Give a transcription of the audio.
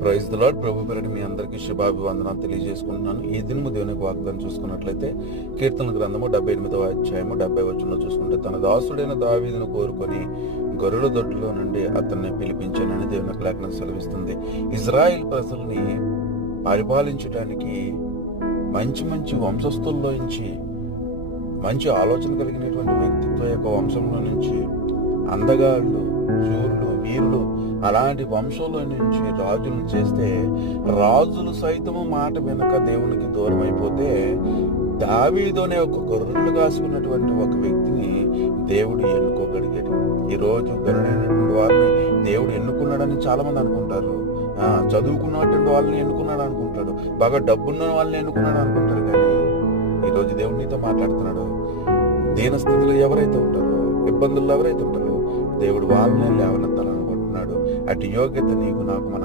Praise the lord. ప్రభు పేరిట మీ అందరికీ శుభాభివందనాలు తెలియజేసుకుంటున్నాను. ఈ దినము దేవునికి వాగ్దానం చూసుకున్నట్లయితే కీర్తన గ్రంథము 78వ అధ్యాయము 70 వచనంలో చూసుకుంటే, తన దాసుడైన దావీదును కోరుకొని గొర్రెల దొడ్డిలో నుండి అతన్ని పిలిపించానని దేవుని లేఖనం సెలవిస్తుంది. ఇజ్రాయిల్ ప్రజల్ని పరిపాలించడానికి మంచి మంచి వంశస్థుల్లో నుంచి, మంచి ఆలోచన కలిగినటువంటి వ్యక్తిత్వ యొక్క వంశంలో నుంచి, అందగాళ్ళు, శూరులు, వీరులు అలాంటి వంశంలో నుంచి రాజులను చేస్తే, రాజులు సైతము మాట వెనక దేవునికి దూరం అయిపోతే, దావీదు అనే ఒక గొర్రెలు కాసుకున్నటువంటి ఒక వ్యక్తిని దేవుడు ఎన్నుకోగలిగాడు. ఈ రోజు గొర్రెలైనటువంటి వారిని దేవుడు ఎన్నుకున్నాడని చాలా మంది అనుకుంటారు. చదువుకున్నటువంటి వాళ్ళని ఎన్నుకున్నాడు అనుకుంటాడు, బాగా డబ్బున్న వాళ్ళని ఎన్నుకున్నాడు అనుకుంటారు. కానీ ఈ రోజు దేవుడు నీతో మాట్లాడుతున్నాడు. దీన స్థితిలో ఎవరైతే ఉంటారో, ఇబ్బందుల్లో ఎవరైతే ఉంటారో, దేవుడు వాళ్ళనే లేవనెత్తాలనుకుంటున్నాడు. అటు యోగ్యత నీకు నాకు మనందరికీ